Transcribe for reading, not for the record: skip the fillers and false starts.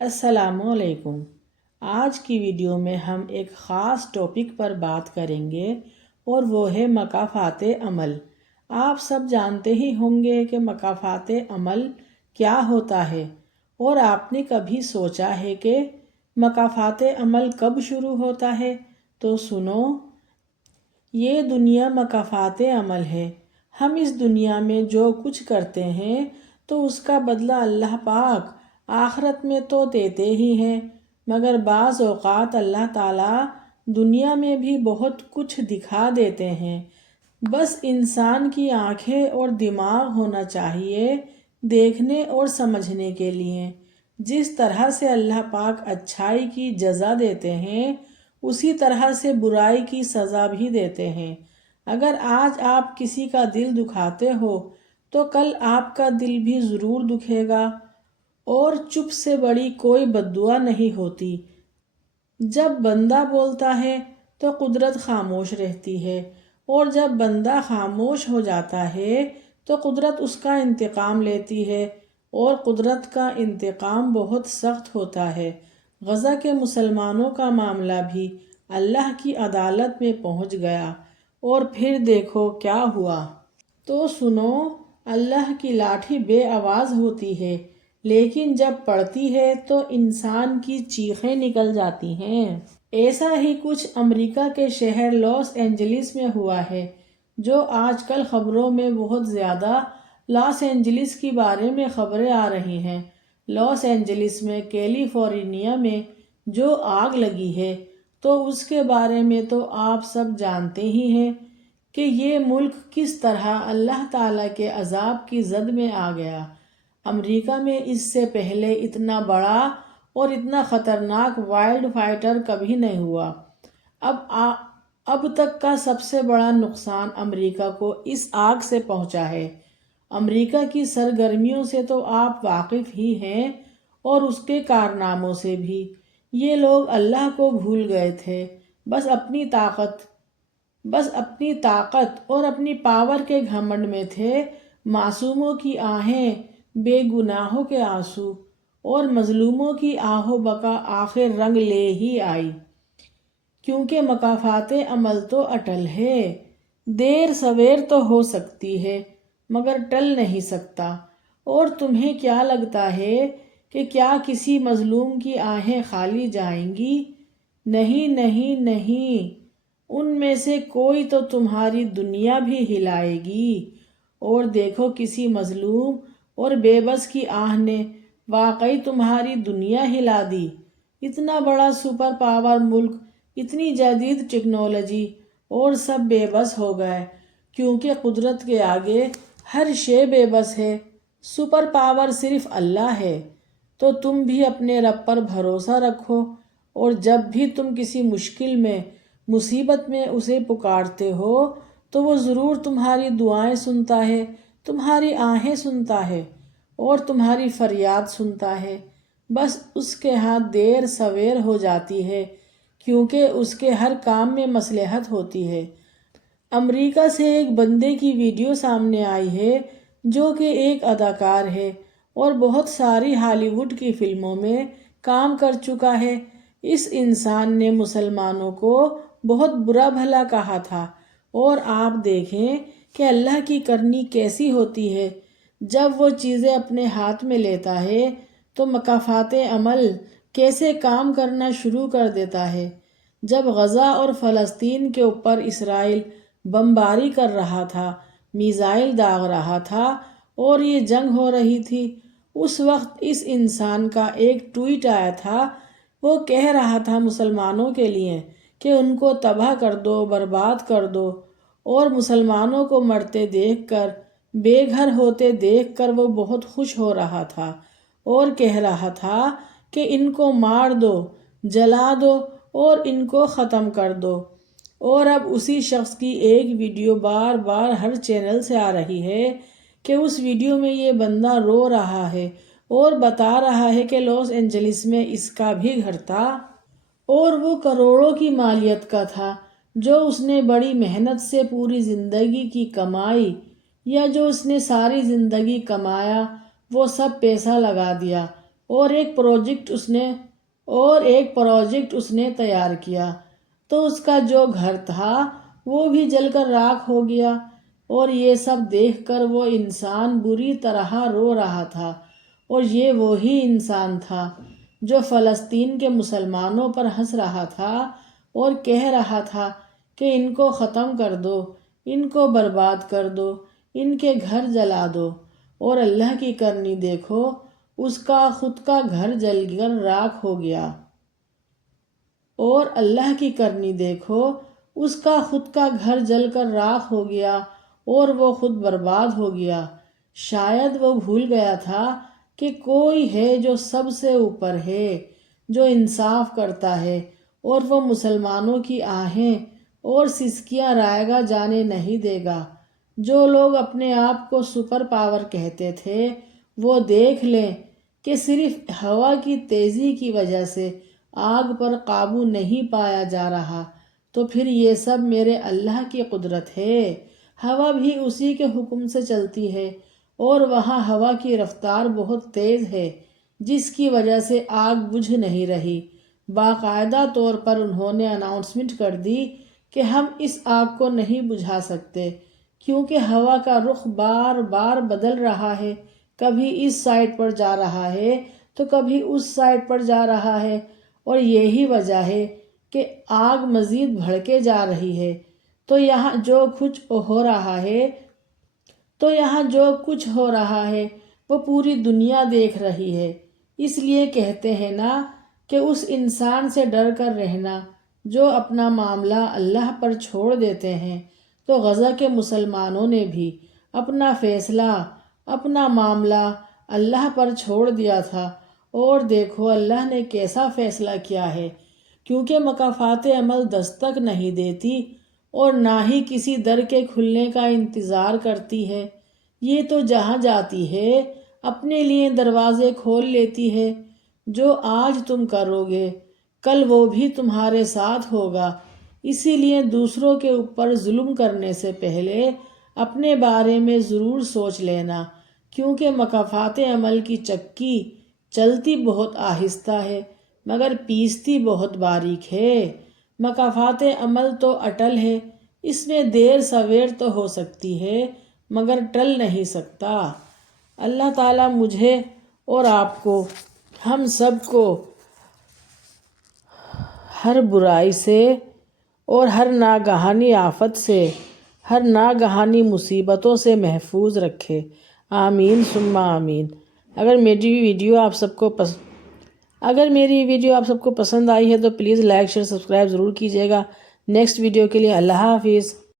السلام علیکم۔ آج کی ویڈیو میں ہم ایک خاص ٹاپک پر بات کریں گے اور وہ ہے مکافات عمل۔ آپ سب جانتے ہی ہوں گے کہ مکافات عمل کیا ہوتا ہے، اور آپ نے کبھی سوچا ہے کہ مکافات عمل کب شروع ہوتا ہے؟ تو سنو، یہ دنیا مکافات عمل ہے۔ ہم اس دنیا میں جو کچھ کرتے ہیں تو اس کا بدلہ اللہ پاک آخرت میں تو دیتے ہی ہیں، مگر بعض اوقات اللہ تعالیٰ دنیا میں بھی بہت کچھ دکھا دیتے ہیں۔ بس انسان کی آنکھیں اور دماغ ہونا چاہیے دیکھنے اور سمجھنے کے لیے۔ جس طرح سے اللہ پاک اچھائی کی جزا دیتے ہیں، اسی طرح سے برائی کی سزا بھی دیتے ہیں۔ اگر آج آپ کسی کا دل دکھاتے ہو تو کل آپ کا دل بھی ضرور دکھے گا، اور چپ سے بڑی کوئی بد دعا نہیں ہوتی۔ جب بندہ بولتا ہے تو قدرت خاموش رہتی ہے، اور جب بندہ خاموش ہو جاتا ہے تو قدرت اس کا انتقام لیتی ہے، اور قدرت کا انتقام بہت سخت ہوتا ہے۔ غزہ کے مسلمانوں کا معاملہ بھی اللہ کی عدالت میں پہنچ گیا، اور پھر دیکھو کیا ہوا۔ تو سنو، اللہ کی لاٹھی بے آواز ہوتی ہے، لیکن جب پڑتی ہے تو انسان کی چیخیں نکل جاتی ہیں۔ ایسا ہی کچھ امریکہ کے شہر لاس اینجلس میں ہوا ہے، جو آج کل خبروں میں بہت زیادہ لاس اینجلس کے بارے میں خبریں آ رہی ہیں۔ لاس اینجلس میں کیلیفورنیا میں جو آگ لگی ہے، تو اس کے بارے میں تو آپ سب جانتے ہی ہیں کہ یہ ملک کس طرح اللہ تعالیٰ کے عذاب کی زد میں آ گیا۔ امریکہ میں اس سے پہلے اتنا بڑا اور اتنا خطرناک وائلڈ فائر کبھی نہیں ہوا۔ اب تک کا سب سے بڑا نقصان امریکہ کو اس آگ سے پہنچا ہے۔ امریکہ کی سرگرمیوں سے تو آپ واقف ہی ہیں، اور اس کے کارناموں سے بھی۔ یہ لوگ اللہ کو بھول گئے تھے، بس اپنی طاقت اور اپنی پاور کے گھمنڈ میں تھے۔ معصوموں کی آہیں، بے گناہوں کے آنسو، اور مظلوموں کی آہ و بکا آخر رنگ لے ہی آئی، کیونکہ مکافات عمل تو اٹل ہے۔ دیر سویر تو ہو سکتی ہے، مگر ٹل نہیں سکتا۔ اور تمہیں کیا لگتا ہے کہ کیا کسی مظلوم کی آہیں خالی جائیں گی؟ نہیں نہیں نہیں، ان میں سے کوئی تو تمہاری دنیا بھی ہلائے گی۔ اور دیکھو، کسی مظلوم اور بے بس کی آہ نے واقعی تمہاری دنیا ہلا دی۔ اتنا بڑا سپر پاور ملک، اتنی جدید ٹیکنالوجی، اور سب بے بس ہو گئے، کیونکہ قدرت کے آگے ہر شے بے بس ہے۔ سپر پاور صرف اللہ ہے، تو تم بھی اپنے رب پر بھروسہ رکھو، اور جب بھی تم کسی مشکل میں، مصیبت میں اسے پکارتے ہو تو وہ ضرور تمہاری دعائیں سنتا ہے، تمہاری آہیں سنتا ہے، اور تمہاری فریاد سنتا ہے۔ بس اس کے ہاں دیر سویر ہو جاتی ہے، کیونکہ اس کے ہر کام میں مصلحت ہوتی ہے۔ امریکہ سے ایک بندے کی ویڈیو سامنے آئی ہے، جو کہ ایک اداکار ہے اور بہت ساری ہالی ووڈ کی فلموں میں کام کر چکا ہے۔ اس انسان نے مسلمانوں کو بہت برا بھلا کہا تھا، اور آپ دیکھیں کہ اللہ کی کرنی کیسی ہوتی ہے۔ جب وہ چیزیں اپنے ہاتھ میں لیتا ہے تو مکافات عمل کیسے کام کرنا شروع کر دیتا ہے۔ جب غزہ اور فلسطین کے اوپر اسرائیل بمباری کر رہا تھا، میزائل داغ رہا تھا، اور یہ جنگ ہو رہی تھی، اس وقت اس انسان کا ایک ٹویٹ آیا تھا۔ وہ کہہ رہا تھا مسلمانوں کے لیے کہ ان کو تباہ کر دو، برباد کر دو، اور مسلمانوں کو مرتے دیکھ کر، بے گھر ہوتے دیکھ کر وہ بہت خوش ہو رہا تھا، اور کہہ رہا تھا کہ ان کو مار دو، جلا دو، اور ان کو ختم کر دو۔ اور اب اسی شخص کی ایک ویڈیو بار بار ہر چینل سے آ رہی ہے کہ اس ویڈیو میں یہ بندہ رو رہا ہے اور بتا رہا ہے کہ لاس اینجلس میں اس کا بھی گھر تھا، اور وہ کروڑوں کی مالیت کا تھا، جو اس نے بڑی محنت سے پوری زندگی کی کمائی، یا جو اس نے ساری زندگی کمایا وہ سب پیسہ لگا دیا، اور ایک پروجیکٹ اس نے تیار کیا تو اس کا جو گھر تھا وہ بھی جل کر راکھ ہو گیا، اور یہ سب دیکھ کر وہ انسان بری طرح رو رہا تھا۔ اور یہ وہی انسان تھا جو فلسطین کے مسلمانوں پر ہنس رہا تھا اور کہہ رہا تھا کہ ان کو ختم کر دو، ان کو برباد کر دو، ان کے گھر جلا دو۔ اور اللہ کی کرنی دیکھو، اس کا خود کا گھر جل کر راکھ ہو گیا۔ اور اللہ کی کرنی دیکھو، اس کا خود کا گھر جل کر راکھ ہو گیا اور وہ خود برباد ہو گیا۔ شاید وہ بھول گیا تھا کہ کوئی ہے جو سب سے اوپر ہے، جو انصاف کرتا ہے، اور وہ مسلمانوں کی آہیں اور سسکیاں رائے گا جانے نہیں دے گا۔ جو لوگ اپنے آپ کو سپر پاور کہتے تھے، وہ دیکھ لیں کہ صرف ہوا کی تیزی کی وجہ سے آگ پر قابو نہیں پایا جا رہا، تو پھر یہ سب میرے اللہ کی قدرت ہے۔ ہوا بھی اسی کے حکم سے چلتی ہے، اور وہاں ہوا کی رفتار بہت تیز ہے، جس کی وجہ سے آگ بجھ نہیں رہی۔ باقاعدہ طور پر انہوں نے اناؤنسمنٹ کر دی کہ ہم اس آگ کو نہیں بجھا سکتے، کیونکہ ہوا کا رخ بار بار بدل رہا ہے، کبھی اس سائڈ پر جا رہا ہے تو کبھی اس سائڈ پر جا رہا ہے، اور یہی وجہ ہے کہ آگ مزید بھڑکے جا رہی ہے۔ تو یہاں جو کچھ ہو رہا ہے وہ پوری دنیا دیکھ رہی ہے۔ اس لیے کہتے ہیں نا کہ اس انسان سے ڈر کر رہنا جو اپنا معاملہ اللہ پر چھوڑ دیتے ہیں۔ تو غزہ کے مسلمانوں نے بھی اپنا فیصلہ، اپنا معاملہ اللہ پر چھوڑ دیا تھا، اور دیکھو اللہ نے کیسا فیصلہ کیا ہے، کیونکہ مکافات عمل دستک نہیں دیتی اور نہ ہی کسی در کے کھلنے کا انتظار کرتی ہے۔ یہ تو جہاں جاتی ہے اپنے لیے دروازے کھول لیتی ہے۔ جو آج تم کرو گے کل وہ بھی تمہارے ساتھ ہوگا۔ اسی لیے دوسروں کے اوپر ظلم کرنے سے پہلے اپنے بارے میں ضرور سوچ لینا، کیونکہ مکافات عمل کی چکی چلتی بہت آہستہ ہے مگر پیستی بہت باریک ہے۔ مکافات عمل تو اٹل ہے، اس میں دیر سویر تو ہو سکتی ہے مگر ٹل نہیں سکتا۔ اللہ تعالیٰ مجھے اور آپ کو، ہم سب کو ہر برائی سے اور ہر ناگہانی آفت سے، ہر ناگہانی مصیبتوں سے محفوظ رکھے، آمین ثم آمین۔ اگر میری ویڈیو آپ سب کو پسند آئی ہے تو پلیز لائک شیئر سبسکرائب ضرور کیجیے گا۔ نیکسٹ ویڈیو کے لیے اللہ حافظ۔